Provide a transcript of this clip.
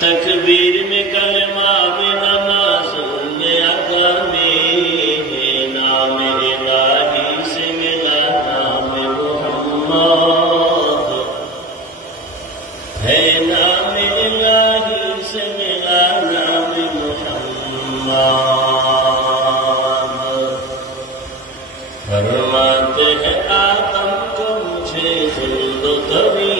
तकबीर में कलमा मावी नमाज ने अगर ना मेरे नाम मेरे लाही से मिला नाम ना है नाम मेरे आप हमको मुझे जुल्दो तभी तो